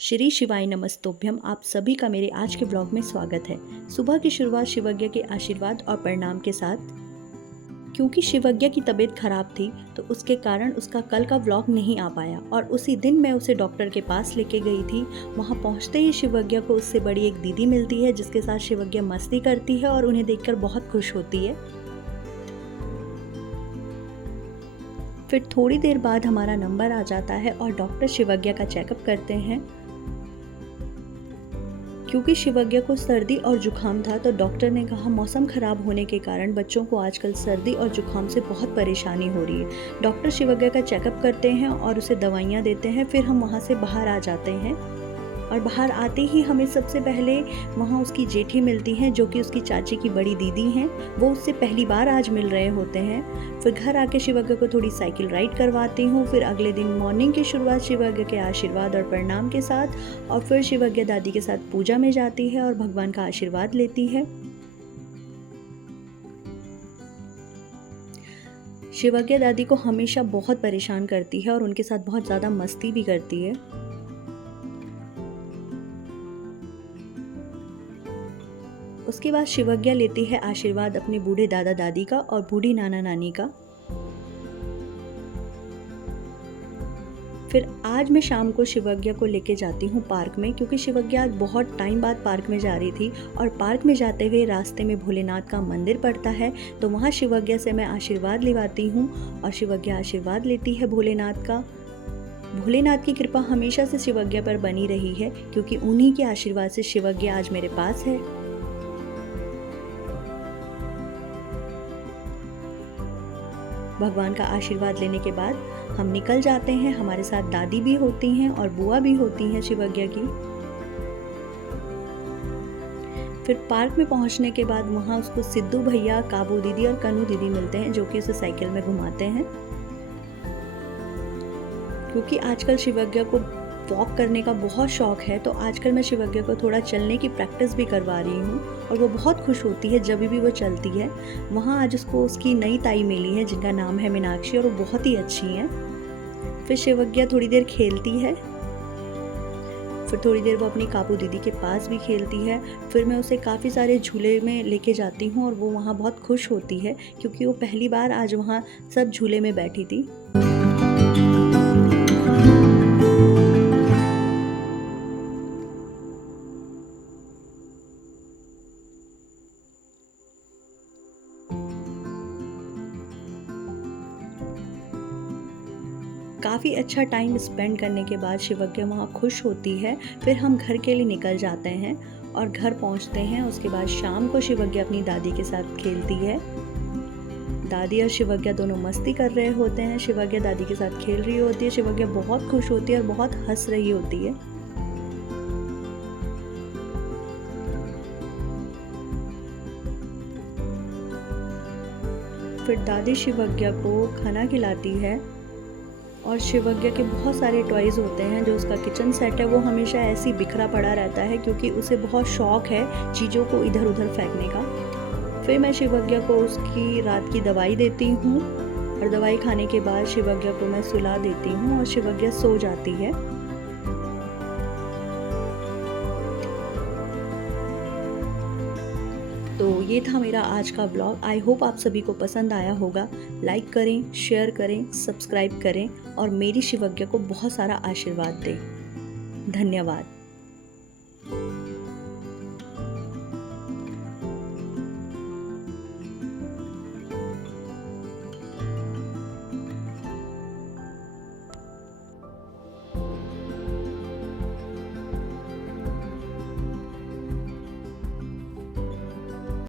श्री शिवाय नमस्तोभ्यम। आप सभी का मेरे आज के ब्लॉग में स्वागत है। सुबह की शुरुआत शिवज्ञ के आशीर्वाद और प्रणाम के साथ। क्योंकि शिवज्ञ की तबीयत खराब थी तो उसके कारण उसका कल का व्लॉग नहीं आ पाया और उसी दिन मैं उसे डॉक्टर के पास लेके गई थी। वहाँ पहुँचते ही शिवज्ञ को उससे बड़ी एक दीदी मिलती है जिसके साथ शिवज्ञ मस्ती करती है और उन्हें देखकर बहुत खुश होती है। फिर थोड़ी देर बाद हमारा नंबर आ जाता है और डॉक्टर शिवज्ञ का चेकअप करते हैं। क्योंकि शिवज्ञ को सर्दी और जुकाम था तो डॉक्टर ने कहा मौसम खराब होने के कारण बच्चों को आजकल सर्दी और जुकाम से बहुत परेशानी हो रही है। डॉक्टर शिवज्ञ का चेकअप करते हैं और उसे दवाइयाँ देते हैं। फिर हम वहाँ से बाहर आ जाते हैं और बाहर आते ही हमें सबसे पहले वहाँ उसकी जेठी मिलती हैं जो कि उसकी चाची की बड़ी दीदी हैं। वो उससे पहली बार आज मिल रहे होते हैं। फिर घर आके शिवज्ञ को थोड़ी साइकिल राइड करवाती हूँ। फिर अगले दिन मॉर्निंग की शुरुआत शिवज्ञ के आशीर्वाद और प्रणाम के साथ और फिर शिवज्ञ दादी के साथ पूजा में जाती है और भगवान का आशीर्वाद लेती है। शिवज्ञ दादी को हमेशा बहुत परेशान करती है और उनके साथ बहुत ज़्यादा मस्ती भी करती है। उसके बाद शिवज्ञ लेती है आशीर्वाद अपने बूढ़े दादा दादी का और बूढ़ी नाना नानी का। फिर आज मैं शाम को शिवज्ञ को लेके जाती हूँ पार्क में, क्योंकि शिवज्ञ आज बहुत टाइम बाद पार्क में जा रही थी और पार्क में जाते हुए रास्ते में भोलेनाथ का मंदिर पड़ता है तो वहाँ शिवज्ञ से मैं आशीर्वाद लिवाती हूँ और शिवज्ञ आशीर्वाद लेती है भोलेनाथ का। भोलेनाथ की कृपा हमेशा से शिवज्ञ पर बनी रही है क्योंकि उन्हीं के आशीर्वाद से शिवज्ञ आज मेरे पास है। भगवान का आशीर्वाद लेने के बाद हम निकल जाते हैं। हमारे साथ दादी भी होती हैं और बुआ भी होती हैं शिवज्ञ की। फिर पार्क में पहुंचने के बाद वहां उसको सिद्धू भैया, काबू दीदी और कनू दीदी मिलते हैं जो कि उसे साइकिल में घुमाते हैं। क्योंकि आजकल शिवज्ञ को वॉक करने का बहुत शौक है तो आजकल मैं शिवज्ञ को थोड़ा चलने की प्रैक्टिस भी करवा रही हूँ और वो बहुत खुश होती है जब भी वो चलती है। वहाँ आज उसको उसकी नई ताई मिली है जिनका नाम है मीनाक्षी और वो बहुत ही अच्छी हैं। फिर शिवज्ञ थोड़ी देर खेलती है। फिर थोड़ी देर वो अपनी काबू दीदी के पास भी खेलती है। फिर मैं उसे काफ़ी सारे झूले में लेके जाती हूँ और वो वहाँ बहुत खुश होती है क्योंकि वो पहली बार आज वहाँ सब झूले में बैठी थी। काफ़ी अच्छा टाइम स्पेंड करने के बाद शिवज्ञ वहाँ खुश होती है। फिर हम घर के लिए निकल जाते हैं और घर पहुँचते हैं। उसके बाद शाम को शिवज्ञ अपनी दादी के साथ खेलती है। दादी और शिवज्ञ दोनों मस्ती कर रहे होते हैं। शिवज्ञ दादी के साथ खेल रही होती है। शिवज्ञ बहुत खुश होती है और बहुत हंस रही होती है। फिर दादी शिवज्ञ को खाना खिलाती है और शिवज्ञ के बहुत सारे टॉयज़ होते हैं। जो उसका किचन सेट है वो हमेशा ऐसे ही बिखरा पड़ा रहता है क्योंकि उसे बहुत शौक है चीज़ों को इधर उधर फेंकने का। फिर मैं शिवज्ञ को उसकी रात की दवाई देती हूँ और दवाई खाने के बाद शिवज्ञ को मैं सुला देती हूँ और शिवज्ञ सो जाती है। तो ये था मेरा आज का ब्लॉग। आई होप आप सभी को पसंद आया होगा। लाइक करें, शेयर करें, सब्सक्राइब करें और मेरी शिवज्ञ को बहुत सारा आशीर्वाद दें। धन्यवाद।